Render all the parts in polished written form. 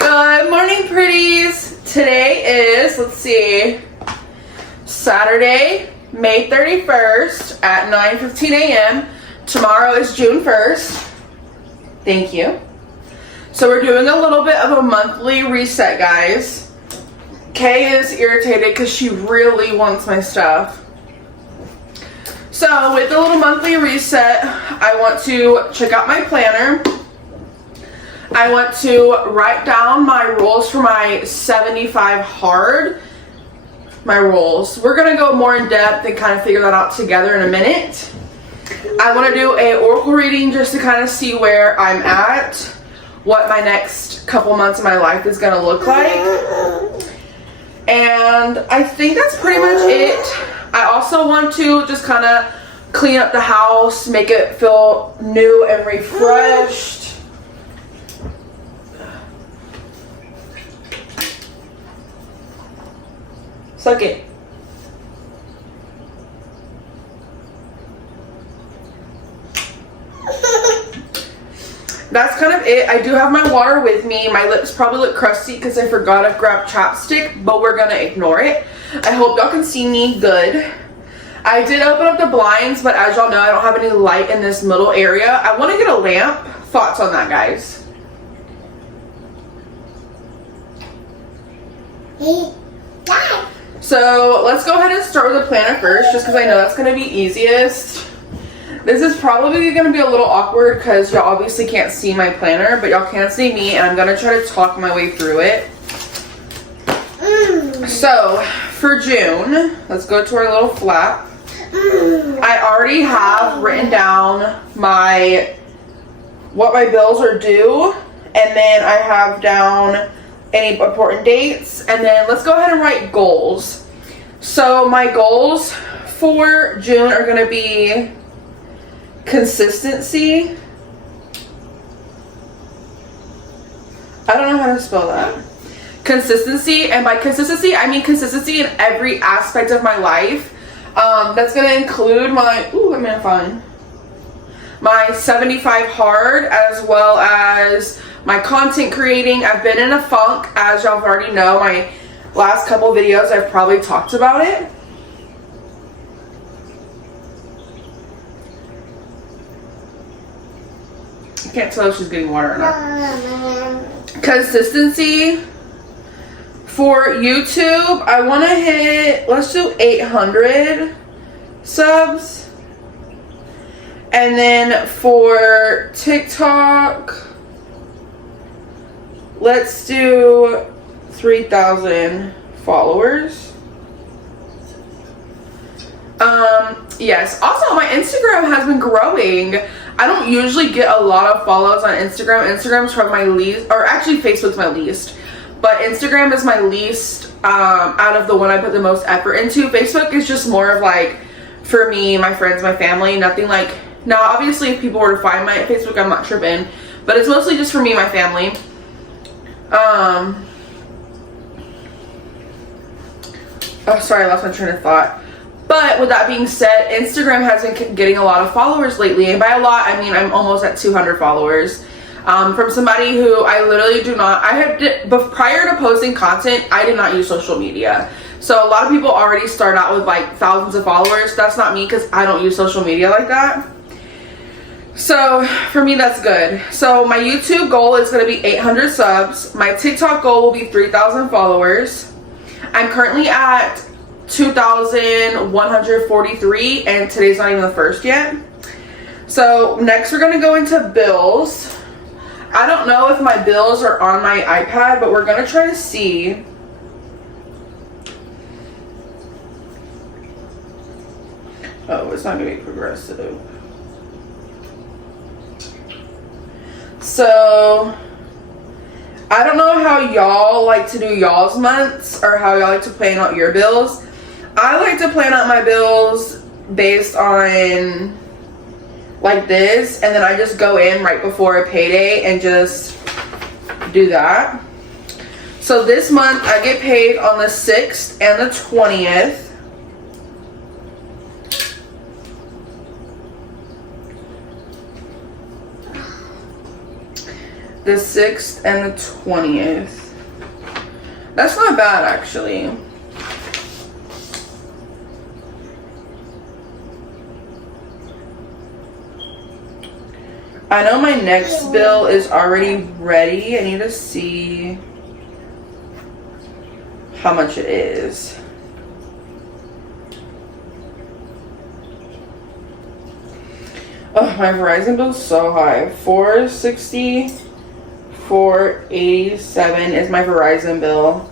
Good morning, pretties. Today is, let's see, Saturday, May 31st at 9:15 a.m. Tomorrow is June 1st. Thank you. So we're doing a little bit of a monthly reset, guys. Kay is irritated because she really wants my stuff. So with the little monthly reset, I want to check out my planner. I want to write down my rules for my 75 hard. My rules. We're going to go more in depth and kind of figure that out together in a minute. I want to do a oracle reading just to kind of see where I'm at, what my next couple months of my life is going to look like. And I think that's pretty much it. I also want to just kind of clean up the house, make it feel new and refreshed. Suck it. That's kind of it. I do have my water with me. My lips probably look crusty because I forgot to grab chapstick, but we're gonna ignore it. I hope y'all can see me good. I did open up the blinds, but as y'all know, I don't have any light in this middle area. I want to get a lamp. Thoughts on that, guys? So let's go ahead and start with the planner first, just because I know that's going to be easiest. This is probably going to be a little awkward because y'all obviously can't see my planner, but y'all can see me, and I'm going to try to talk my way through it. So for June, let's go to our little flap. I already have written down what my bills are due, and then I have down any important dates, and then let's go ahead and write goals. So my goals for June are going to be consistency. I don't know how to spell that. Consistency, and by consistency I mean consistency in every aspect of my life. That's going to include my my 75 hard, as well as my content creating. I've been in a funk, as y'all already know. My last couple videos I've probably talked about it. I can't tell if she's getting water or not. Consistency. For YouTube, I want to hit, let's do 800 subs. And then for TikTok, let's do 3,000 followers. Yes. Also, my Instagram has been growing. I don't usually get a lot of follows on Instagram. Instagram's probably my least, or actually Facebook's my least. But Instagram is my least out of the one I put the most effort into. Facebook is just more of like, for me, my friends, my family, nothing like, now obviously if people were to find my Facebook, I'm not tripping. But it's mostly just for me and my family. Oh, sorry, I lost my train of thought. But with that being said, Instagram has been getting a lot of followers lately. And by a lot, I mean I'm almost at 200 followers. From somebody who I literally do not, but prior to posting content, I did not use social media. So a lot of people already start out with like thousands of followers. That's not me because I don't use social media like that. So for me, that's good. So my YouTube goal is going to be 800 subs. My TikTok goal will be 3,000 followers. I'm currently at 2,143, and today's not even the first yet. So next we're going to go into bills. I don't know if my bills are on my iPad, but we're going to try to see. Oh, it's not going to be progressive. So, I don't know how y'all like to do y'all's months, or how y'all like to plan out your bills. I like to plan out my bills based on like this, and then I just go in right before a payday and just do that. So this month I get paid on the 6th and the 20th. the 6th and the 20th. That's not bad, actually. I know my next bill is already ready. I need to see how much it is. Oh, my Verizon bill is so high. $460, $487 is my Verizon bill.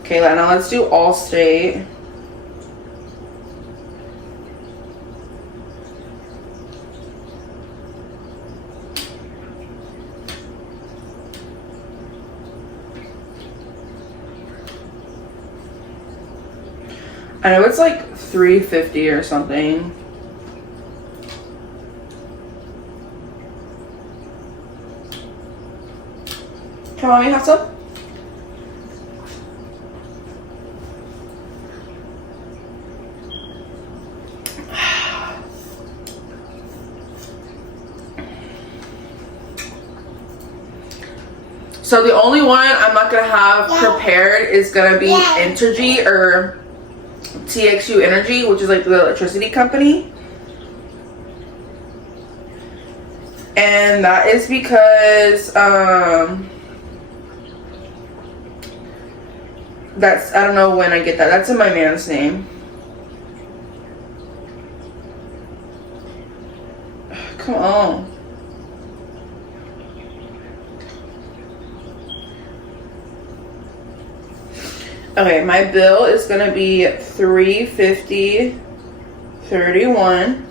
Okay, now let's do Allstate. I know it's like $350 or something. Come on, you have some? So the only one I'm not gonna have prepared is gonna be Entergy or TXU Energy, which is like the electricity company. And that is because that's, I don't know when I get that. That's in my man's name. Come on. Okay, my bill is gonna be $350.31.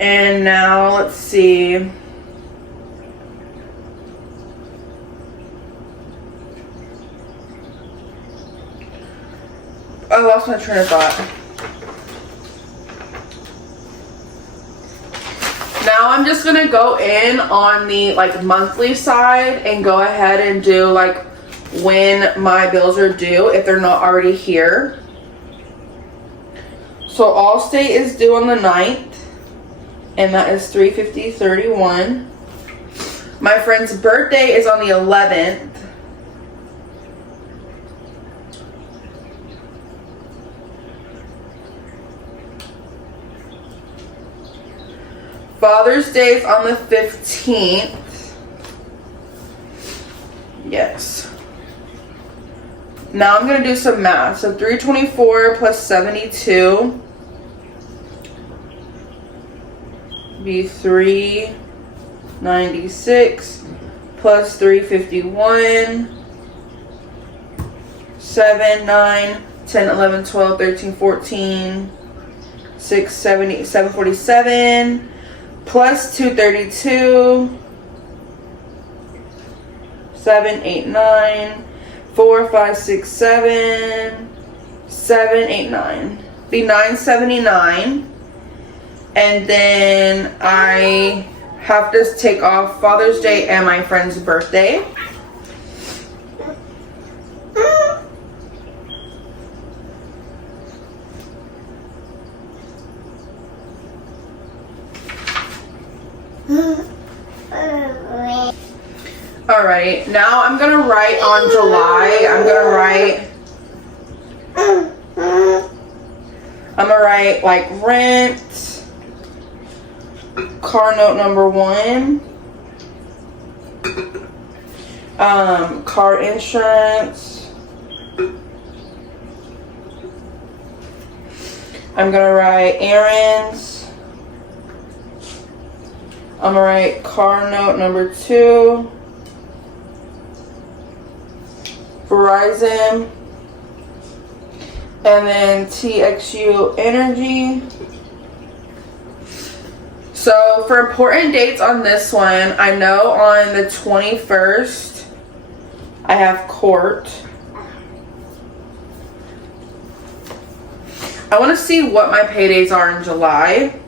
And now let's see. I lost my train of thought. Now I'm just gonna go in on the like monthly side and go ahead and do like when my bills are due if they're not already here. So Allstate is due on the 9th, and that is $350.31. My friend's birthday is on the 11th. Father's Day is on the 15th. Yes. Now I'm going to do some math. So 324 plus 72 be 396 plus 351, 7, 9, 10, 11, 12, 13, 14, 6, 7, 8, 747 plus 232, 7, 8, 9, 4, 5, 6, 7, 7, 8, 9. Be 979. And then I have to take off Father's Day and my friend's birthday. Alright, now I'm gonna write on July. I'm gonna write like rent, car note number 1, car insurance. I'm gonna write errands. I'm gonna write car note number 2, Verizon, and then TXU Energy. So for important dates on this one, I know on the 21st, I have court. I want to see what my paydays are in July.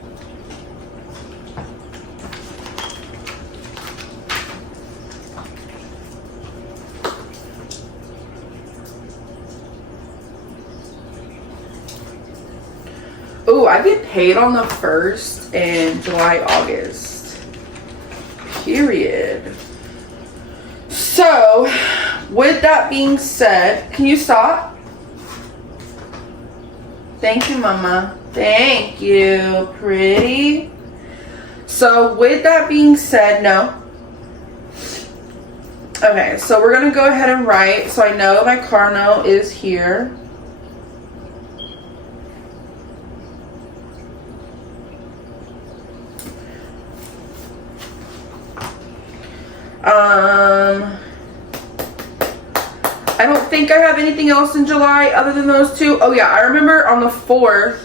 Ooh, I get paid on the 1st in July, August. Period. So, with that being said, can you stop? Thank you, Mama. Thank you, pretty. So, with that being said, no. Okay, so we're going to go ahead and write. So, I know my car note is here. I don't think I have anything else in July other than those two. Oh yeah, I remember on the 4th.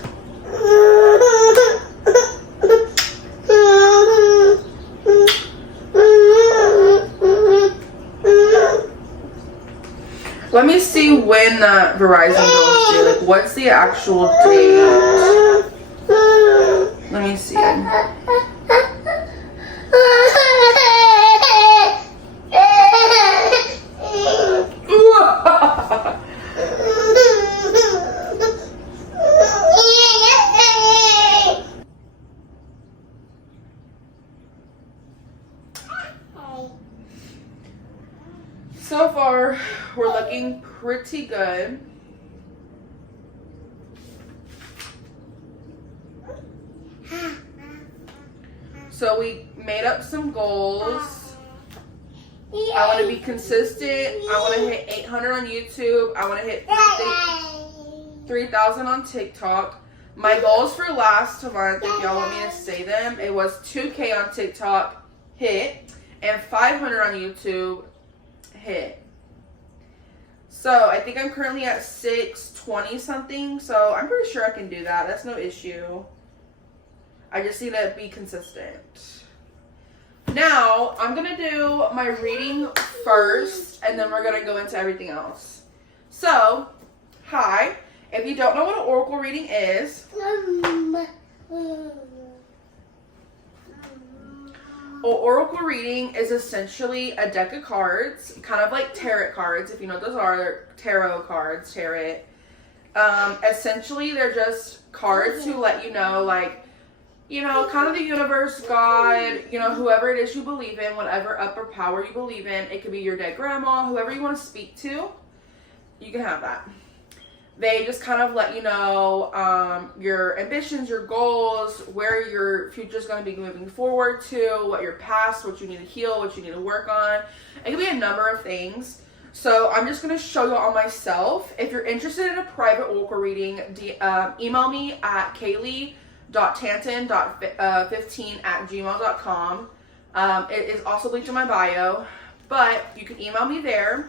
Let me see when the Verizon bill is due. Like, what's the actual date? Let me see. So far, we're looking pretty good. So we made up some goals. I want to be consistent. I want to hit 800 on YouTube. I want to hit 3,000 on TikTok. My goals for last month, if y'all want me to say them, it was 2K on TikTok, hit, and 500 on YouTube, hit. So I think I'm currently at 620 something. So I'm pretty sure I can do that. That's no issue. I just need to be consistent. Now I'm gonna do my reading first, and then we're gonna go into everything else. So, hi. If you don't know what an oracle reading is, oracle reading is essentially a deck of cards, kind of like tarot cards. If you know what those are, they're tarot cards, tarot. Essentially, they're just cards to let you know, like, you know, kind of the universe, God, you know, whoever it is you believe in, whatever upper power you believe in. It could be your dead grandma, whoever you want to speak to, you can have that. They just kind of let you know your ambitions, your goals, where your future is going to be moving forward to, what your past, what you need to heal, what you need to work on. It could be a number of things. So I'm just going to show you all myself. If you're interested in a private oracle reading, email me at kaylee.tanton.15@gmail.com. It is also linked in my bio, but you can email me there.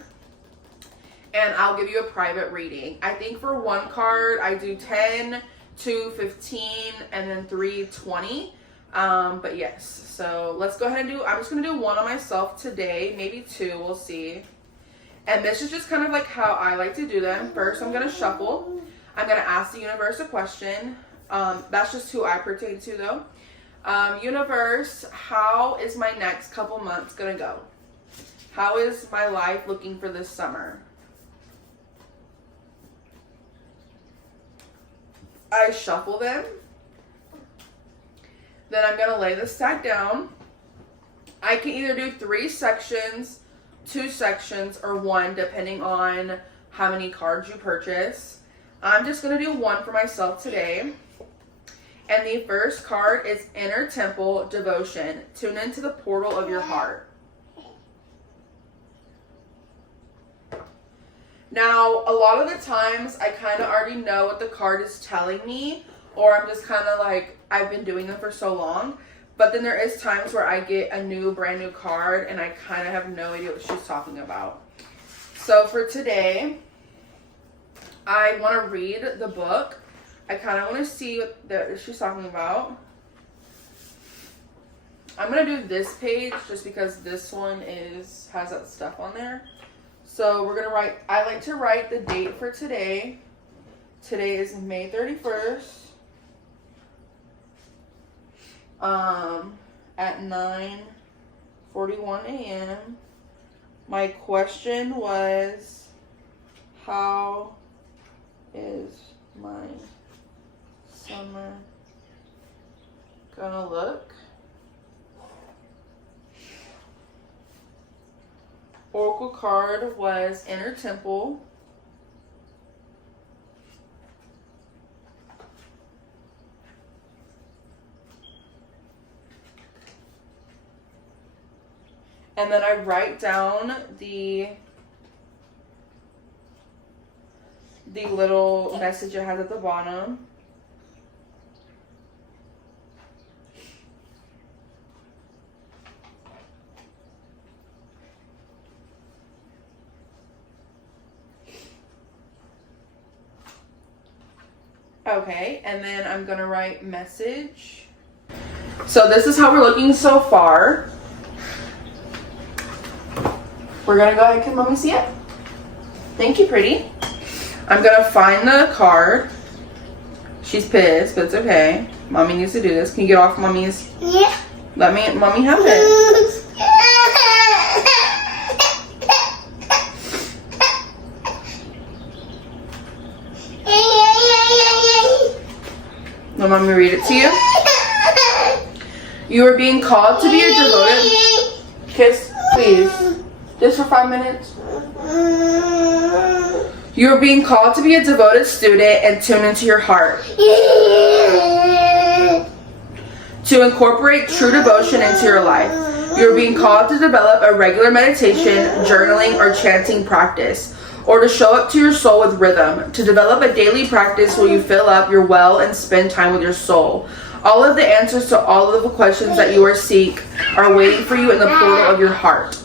And I'll give you a private reading. I think for one card, I do 10, 2, 15, and then 3, 20. But yes, so let's go ahead and I'm just going to do one on myself today, maybe 2, we'll see. And this is just kind of like how I like to do them. First, I'm going to shuffle. I'm going to ask the universe a question. That's just who I pertain to, though. Universe, how is my next couple months going to go? How is my life looking for this summer? I shuffle them. Then I'm going to lay this stack down. I can either do 3 sections, 2 sections, or 1, depending on how many cards you purchase. I'm just going to do 1 for myself today. And the first card is Inner Temple Devotion. Tune into the portal of your heart. Now, a lot of the times, I kind of already know what the card is telling me, or I'm just kind of like, I've been doing them for so long. But then there is times where I get a brand new card, and I kind of have no idea what she's talking about. So for today, I want to read the book. I kind of want to see what she's talking about. I'm going to do this page just because this one has that stuff on there. So we're going to write, I like to write the date for today. Today is May 31st. At 9:41 a.m. My question was, how is my So I'm gonna look. Oracle card was Inner Temple. And then I write down the little message it has at the bottom. Okay, and then I'm gonna write message. So this is how we're looking so far. We're gonna go ahead. Can mommy see it? Thank you, pretty. I'm gonna find the card. She's pissed, but it's okay. Mommy needs to do this. Can you get off mommy's? Yeah. Mommy have it. Let mommy read it to you. You are being called to be a devoted. Kiss, please. Just for 5 minutes. You are being called to be a devoted student and tune into your heart. To incorporate true devotion into your life. You are being called to develop a regular meditation, journaling, or chanting practice, or to show up to your soul with rhythm. To develop a daily practice where you fill up your well and spend time with your soul. All of the answers to all of the questions that you seek are waiting for you in the portal of your heart.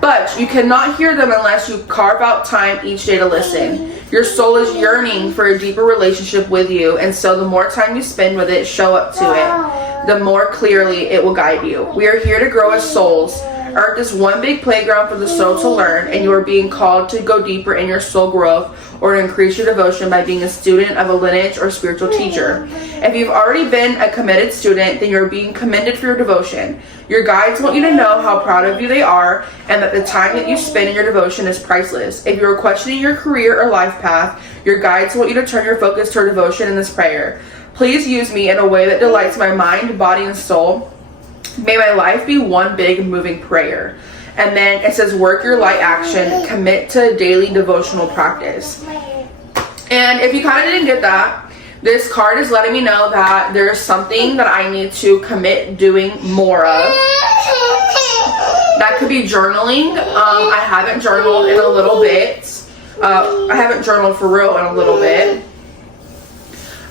But you cannot hear them unless you carve out time each day to listen. Your soul is yearning for a deeper relationship with you, and so the more time you spend with it, show up to it, the more clearly it will guide you. We are here to grow as souls. Earth is one big playground for the soul to learn, and you are being called to go deeper in your soul growth or to increase your devotion by being a student of a lineage or spiritual teacher. If you've already been a committed student, then you're being commended for your devotion. Your guides want you to know how proud of you they are and that the time that you spend in your devotion is priceless. If you're questioning your career or life path, your guides want you to turn your focus toward devotion in this prayer. Please use me in a way that delights my mind, body, and soul. May my life be one big moving prayer. And then it says, work your light action, commit to daily devotional practice. And if you kind of didn't get that, this card is letting me know that there's something that I need to commit doing more of. That could be journaling. I haven't journaled in a little bit. I haven't journaled for real in a little bit.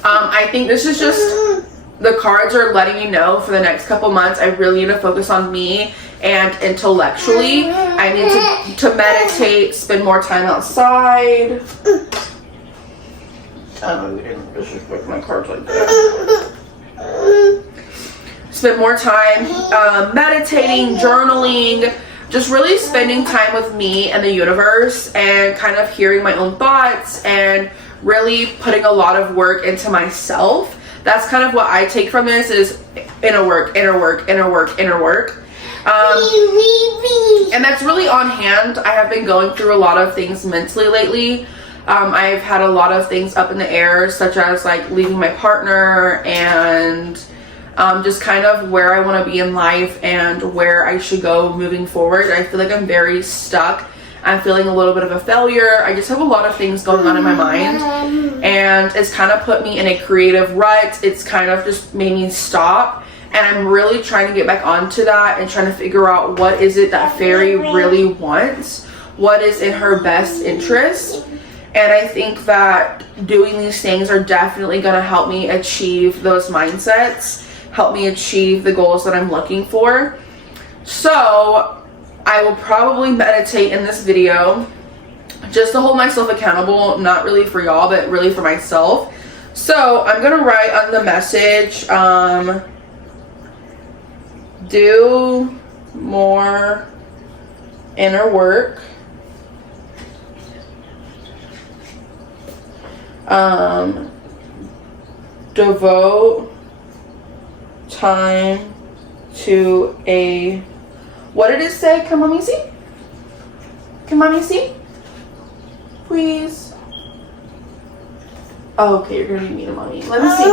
I think this is just, the cards are letting me know for the next couple months I really need to focus on me and intellectually. I need to meditate, spend more time outside. We didn't disrespect my cards like that. Spend more time meditating, journaling, just really spending time with me and the universe and kind of hearing my own thoughts and really putting a lot of work into myself. That's kind of what I take from this is inner work, inner work, inner work, inner work. And that's really on hand. I have been going through a lot of things mentally lately. I've had a lot of things up in the air, such as like leaving my partner and just kind of where I want to be in life and where I should go moving forward. I feel like I'm very stuck. I'm feeling a little bit of a failure. I just have a lot of things going on in my mind, and it's kind of put me in a creative rut. It's kind of just made me stop, and I'm really trying to get back onto that and trying to figure out what is it that Fairy really wants, what is in her best interest. And I think that doing these things are definitely going to help me achieve those mindsets, help me achieve the goals that I'm looking for. So I will probably meditate in this video just to hold myself accountable, not really for y'all, but really for myself. So I'm going to write on the message, do more inner work. Devote time to a, what did it say? Can mommy see? Can mommy see? Please. Oh, okay, you're gonna be mean to mommy. Let me see.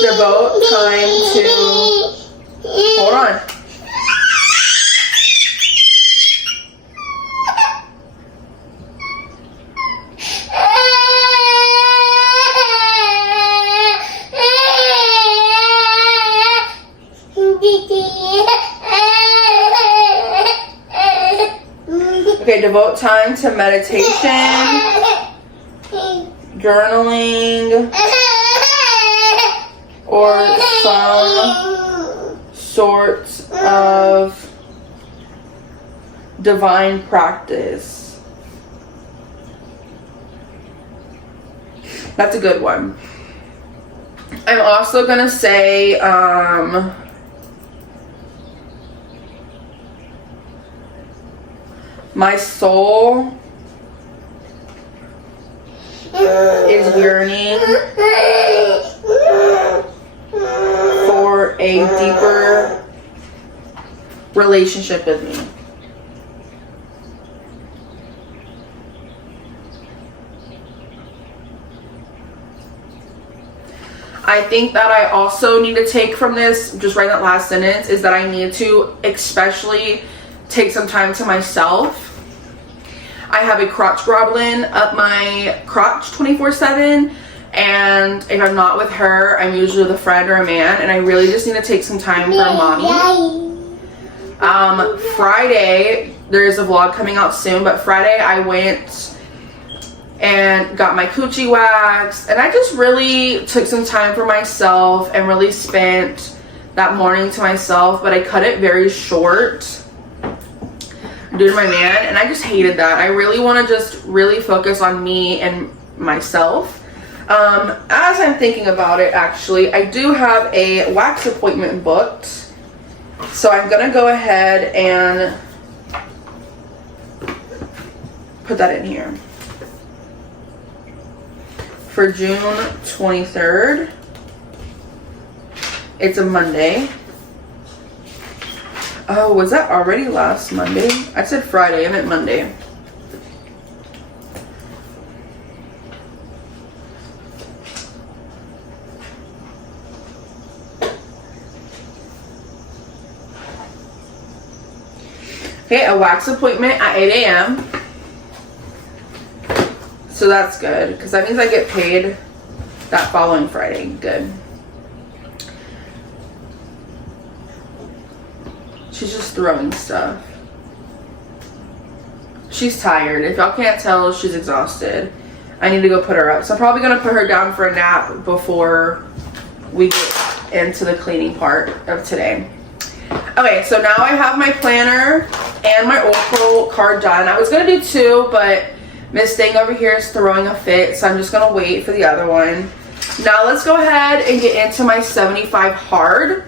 Devote time to, hold on. Okay, devote time to meditation, journaling, or some sort of divine practice. That's a good one. I'm also gonna say, my soul is yearning for a deeper relationship with me. I think that I also need to take from this, just write that last sentence, is that I need to especially take some time to myself. I have a crotch goblin up my crotch 24/7, and if I'm not with her, I'm usually with a friend or a man, and I really just need to take some time for mommy. Friday, there is a vlog coming out soon, but Friday I went and got my coochie waxed, and I just really took some time for myself and really spent that morning to myself, but I cut it very short due to my man, and I just hated that. I really want to just really focus on me and myself. As I'm thinking about it, actually, I do have a wax appointment booked, so I'm gonna go ahead and put that in here for June 23rd. It's a Monday. Oh, was that already last Monday? I said Friday, I meant Monday. Okay, a wax appointment at 8 a.m. So that's good, because that means I get paid that following Friday. Good. She's just throwing stuff. She's tired. If y'all can't tell, she's exhausted. I need to go put her up. So I'm probably going to put her down for a nap before we get into the cleaning part of today. Okay, so now I have my planner and my Oracle card done. I was going to do two, but Miss Thing over here is throwing a fit, so I'm just going to wait for the other one. Now let's go ahead and get into my 75 hard.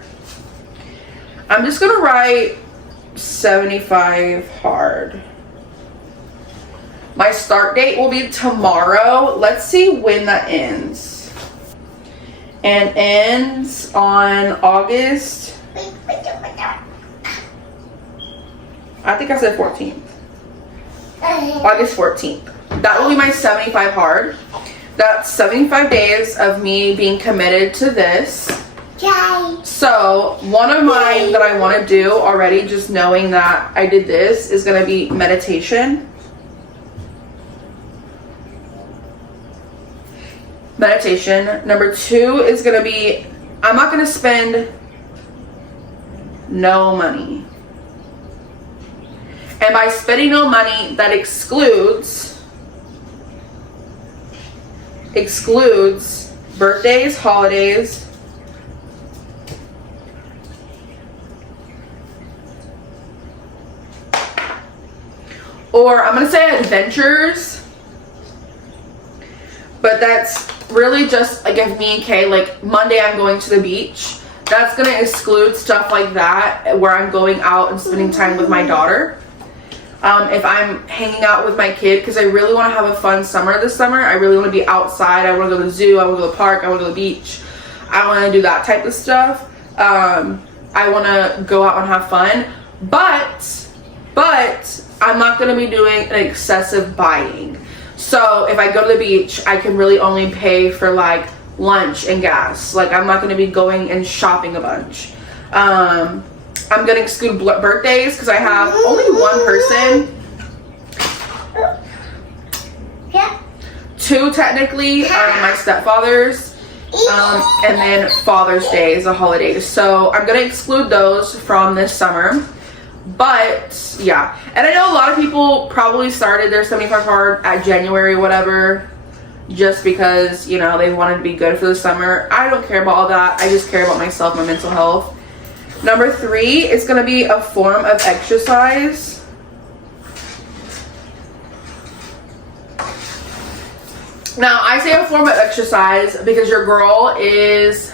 I'm just going to write 75 hard. My start date will be tomorrow. Let's see when that ends. And ends on August. I think I said 14th. August 14th. That will be my 75 hard. That's 75 days of me being committed to this. So one of mine that I want to do already, just knowing that I did this, is going to be meditation. Meditation. Number two is going to be, I'm not going to spend no money. And by spending no money, that excludes birthdays, holidays, or I'm going to say adventures, but that's really just like if me and Kay, like Monday I'm going to the beach. That's going to exclude stuff like that where I'm going out and spending time with my daughter. If I'm hanging out with my kid, because I really want to have a fun summer this summer. I really want to be outside. I want to go to the zoo. I want to go to the park. I want to go to the beach. I want to do that type of stuff. I want to go out and have fun, but I'm not going to be doing an excessive buying. So if I go to the beach, I can really only pay for like lunch and gas. Like, I'm not going to be going and shopping a bunch. I'm going to exclude birthdays because I have only one person. Yeah. 2 technically are my stepfathers. And then Father's Day is a holiday. So I'm going to exclude those from this summer. But yeah, and I know a lot of people probably started their 75 hard at January, whatever, just because, you know, they wanted to be good for the summer. I don't care about all that. I just care about myself, my mental health. Number 3 is going to be a form of exercise. Now, I say a form of exercise because your girl is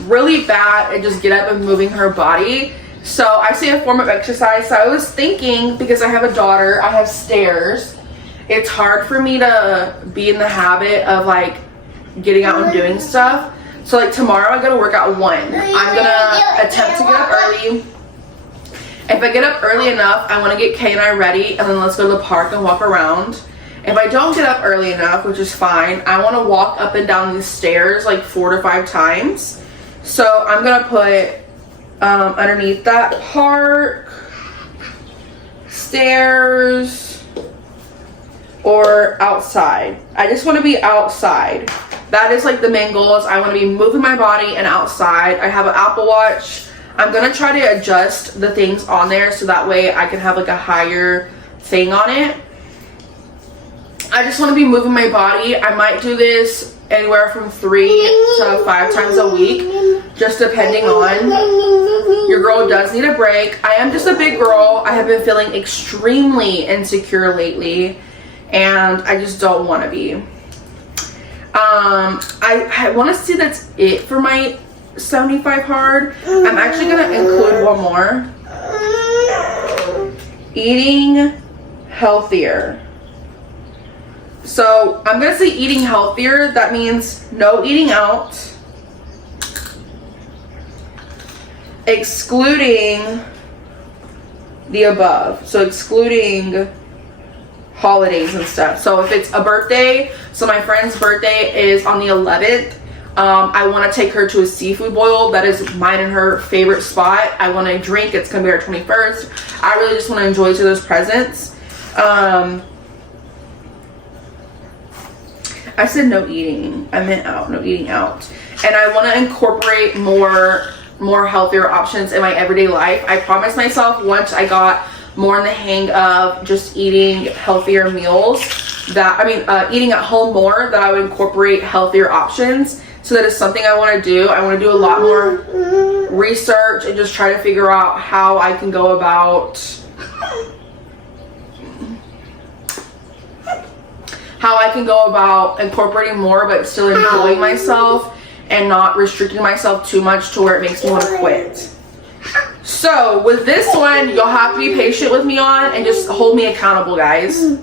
really bad at just get up and moving her body. So I say a form of exercise. So I was thinking, because I have a daughter, I have stairs. It's hard for me to be in the habit of like getting out and doing stuff. So like tomorrow I gotta work out 1. I'm gonna attempt to get up early. If I get up early enough, I wanna get Kay and I ready and then let's go to the park and walk around. If I don't get up early enough, which is fine, I wanna walk up and down these stairs like 4 to 5 times. So I'm gonna put underneath that, park, stairs, or outside. I just want to be outside. That is like the main goal, is I want to be moving my body and outside. I have an Apple Watch. I'm going to try to adjust the things on there so that way I can have like a higher thing on it. I just want to be moving my body. I might do this anywhere from 3 to 5 times a week, just depending on. Your girl does need a break. I am just a big girl. I have been feeling extremely insecure lately, and I just don't want to be. I want to see that's it for my 75 hard. I'm actually going to include one more. Eating healthier. So I'm going to say eating healthier. That means no eating out. Excluding the above. So excluding holidays and stuff. So if it's a birthday, so my friend's birthday is on the 11th. I want to take her to a seafood boil. That is mine and her favorite spot. I want to drink. It's going to be our 21st. I really just want to enjoy each other's presents. I said no eating. I meant out. No eating out. And I want to incorporate more healthier options in my everyday life. I promised myself once I got more in the hang of just eating healthier meals, eating at home more, that I would incorporate healthier options. So that is something I want to do. I want to do a lot more research and just try to figure out how I can go about incorporating more but still enjoying myself and not restricting myself too much to where it makes me want to quit. So with this one, you'll have to be patient with me on and just hold me accountable, guys.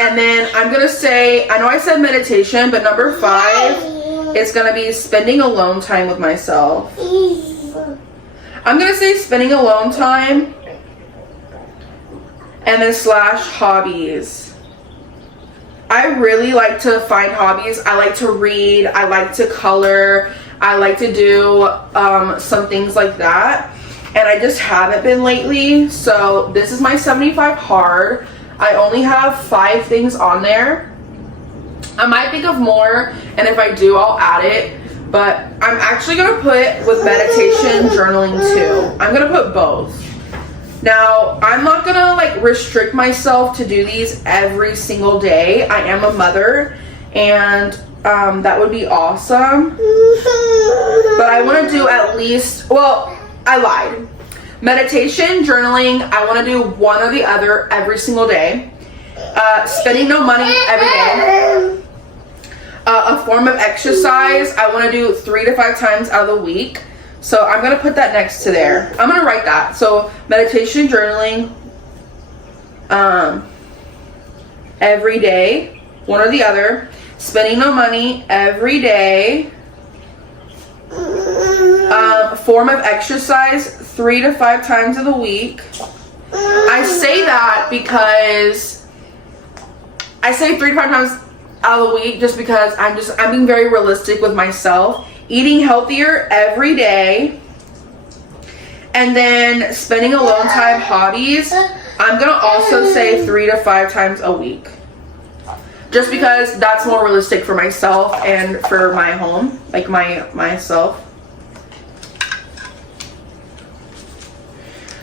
And then I'm gonna say, I know I said meditation, but number 5 is gonna be spending alone time with myself. I'm gonna say spending alone time and then / hobbies. I really like to find hobbies. I like to read. I like to color. I like to do some things like that. And I just haven't been lately. So this is my 75 hard. I only have 5 things on there. I might think of more, and if I do, I'll add it. But I'm actually going to put with meditation, journaling too. I'm going to put both. Now, I'm not going to like restrict myself to do these every single day. I am a mother, and that would be awesome. But I want to do at least, well, I lied. Meditation, journaling, I want to do one or the other every single day. Spending no money every day. A form of exercise, I want to do 3 to 5 times out of the week. So I'm going to put that next to there. I'm going to write that. So meditation, journaling, every day. one or the other. Spending no money every day. Form of exercise 3 to 5 times of the week. I say that because I say 3 to 5 times out of the week just because I'm being very realistic with myself. Eating healthier every day. And then spending alone time hobbies. I'm gonna also say 3 to 5 times a week. Just because that's more realistic for myself and for my home, like myself.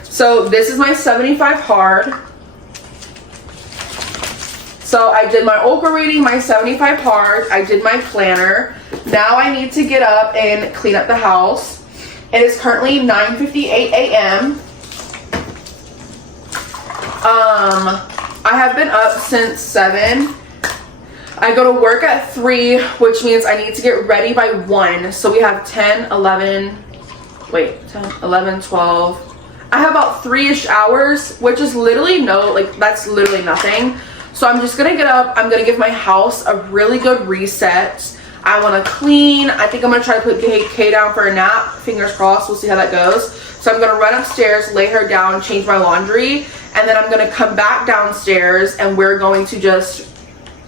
So this is my 75 hard. So I did my Oprah reading, my 75 hard. I did my planner. Now I need to get up and clean up the house. It is currently 9:58 a.m. I have been up since 7. I go to work at 3, which means I need to get ready by 1. So we have 10, 11, 12. I have about 3-ish hours, which is literally that's literally nothing. So I'm just gonna get up. I'm gonna give my house a really good reset. I wanna clean. I think I'm gonna try to put Kay down for a nap. Fingers crossed, we'll see how that goes. So I'm gonna run upstairs, lay her down, change my laundry, and then I'm gonna come back downstairs and we're going to just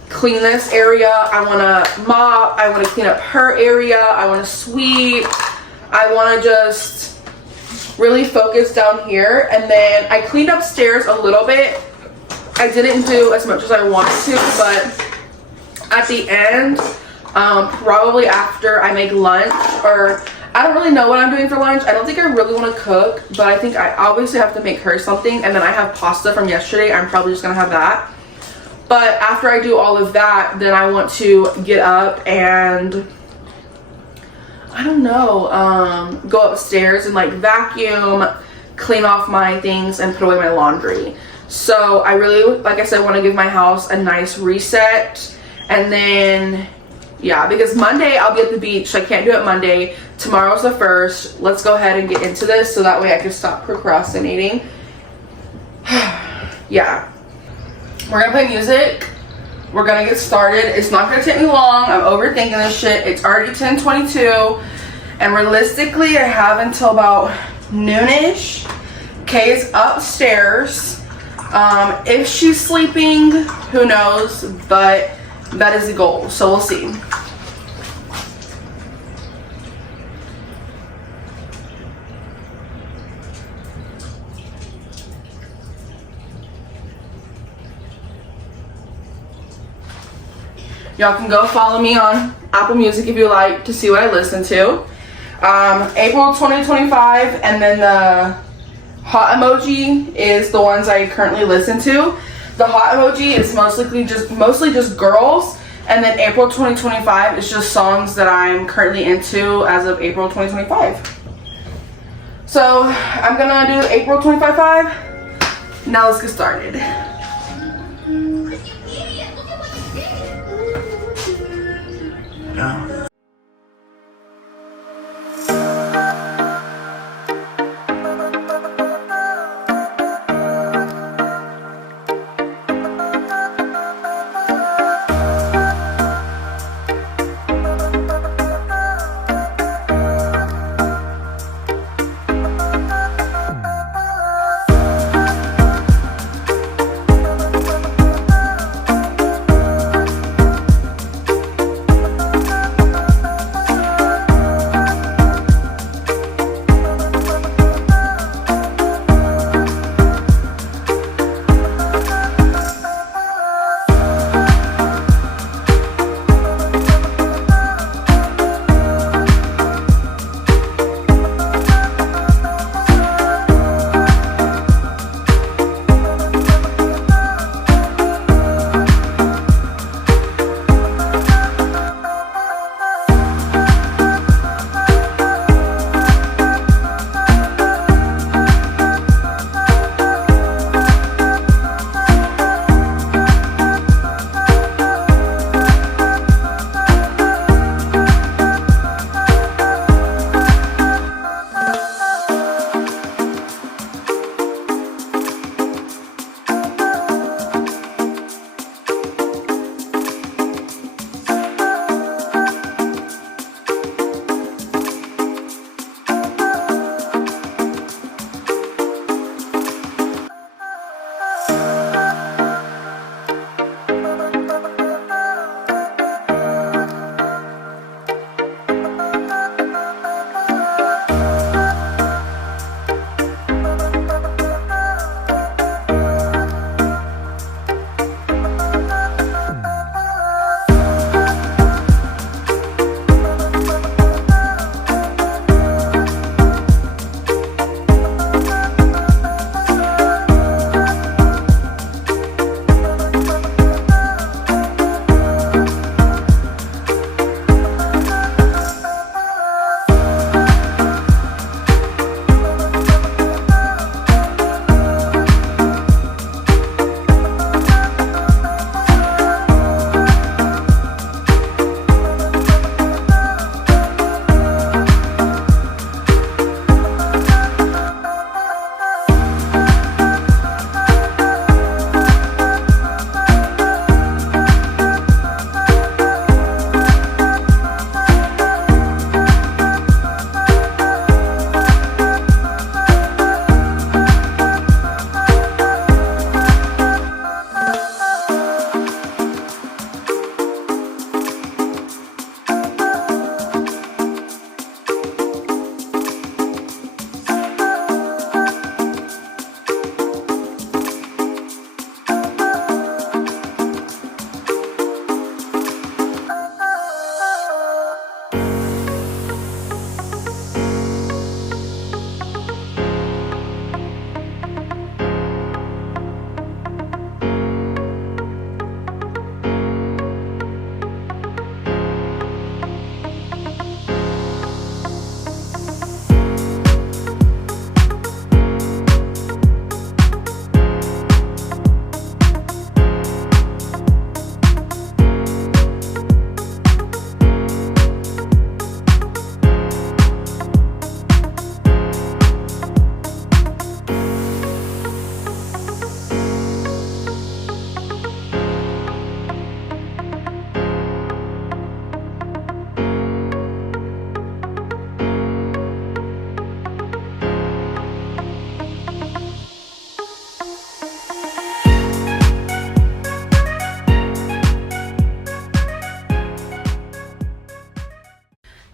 clean this area. I want to mop. I want to clean up her area. I want to sweep. I want to just really focus down here. And then I cleaned upstairs a little bit. I didn't do as much as I wanted to, but at the end, probably after I make lunch, or I don't really know what I'm doing for lunch. I don't think I really want to cook, but I think I obviously have to make her something. And then I have pasta from yesterday. I'm probably just going to have that. But after I do all of that, then I want to get up and, I don't know, go upstairs and like vacuum, clean off my things, and put away my laundry. So I really, like I said, want to give my house a nice reset. And then, yeah, because Monday I'll be at the beach. So I can't do it Monday. Tomorrow's the 1st. Let's go ahead and get into this so that way I can stop procrastinating. Yeah. We're gonna play music. We're gonna get started. It's not gonna take me long. I'm overthinking this shit. It's already 10:22, and realistically, I have until about noonish. Kay is upstairs. If she's sleeping, who knows? But that is the goal. So we'll see. Y'all can go follow me on Apple Music if you like to see what I listen to. April 2025, and then the heart emoji is the ones I currently listen to. The heart emoji is mostly just girls, and then April 2025 is just songs that I'm currently into as of April 2025. So I'm gonna do April 2025. Now let's get started. Yeah.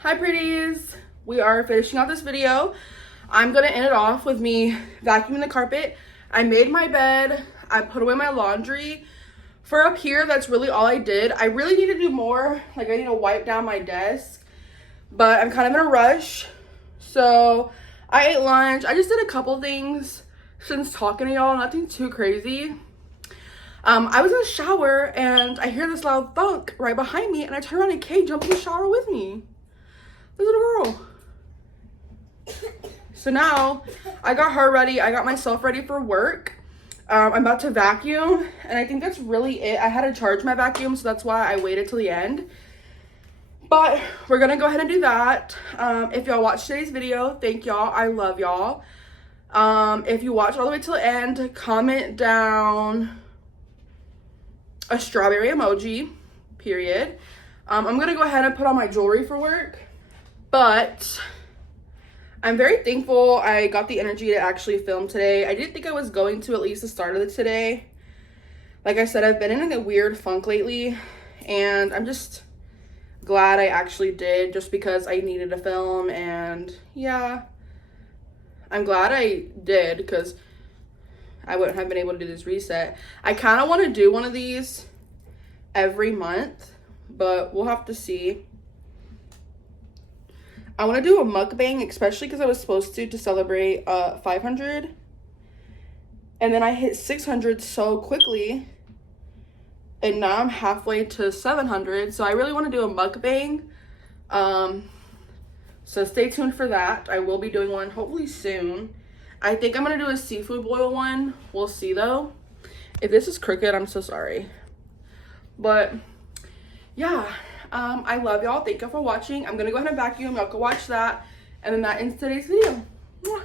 Hi pretties, we are finishing out this video. I'm gonna end it off with me vacuuming the carpet. I made my bed, I put away my laundry. For up here, that's really all I did. I really need to do more, like I need to wipe down my desk, but I'm kind of in a rush. So I ate lunch. I just did a couple things since talking to y'all, nothing too crazy. I was in the shower and I hear this loud thunk right behind me, and I turn around and Kay jumps in the shower with me. This little girl. So now I got her ready. I got myself ready for work. I'm about to vacuum, and I think that's really it. I had to charge my vacuum, so that's why I waited till the end. But we're gonna go ahead and do that. If y'all watched today's video, thank y'all. I love y'all. If you watch all the way till the end, comment down a strawberry emoji, period. I'm gonna go ahead and put on my jewelry for work, but I'm very thankful I got the energy to actually film today. I didn't think I was going to, at least the start of it today. Like I said, I've been in a weird funk lately, and I'm just glad I actually did, just because I needed to film. And yeah, I'm glad I did, because I wouldn't have been able to do this reset. I kind of want to do one of these every month, but we'll have to see. I want to do a mukbang, especially because I was supposed to celebrate 500, and then I hit 600 so quickly, and now I'm halfway to 700. So I really want to do a mukbang. So stay tuned for that. I will be doing one hopefully soon. I think I'm gonna do a seafood boil one. We'll see though. If this is crooked, I'm so sorry. But yeah, I love y'all. Thank y'all for watching. I'm gonna go ahead and vacuum. Y'all can watch that. And then that ends today's video. Mwah.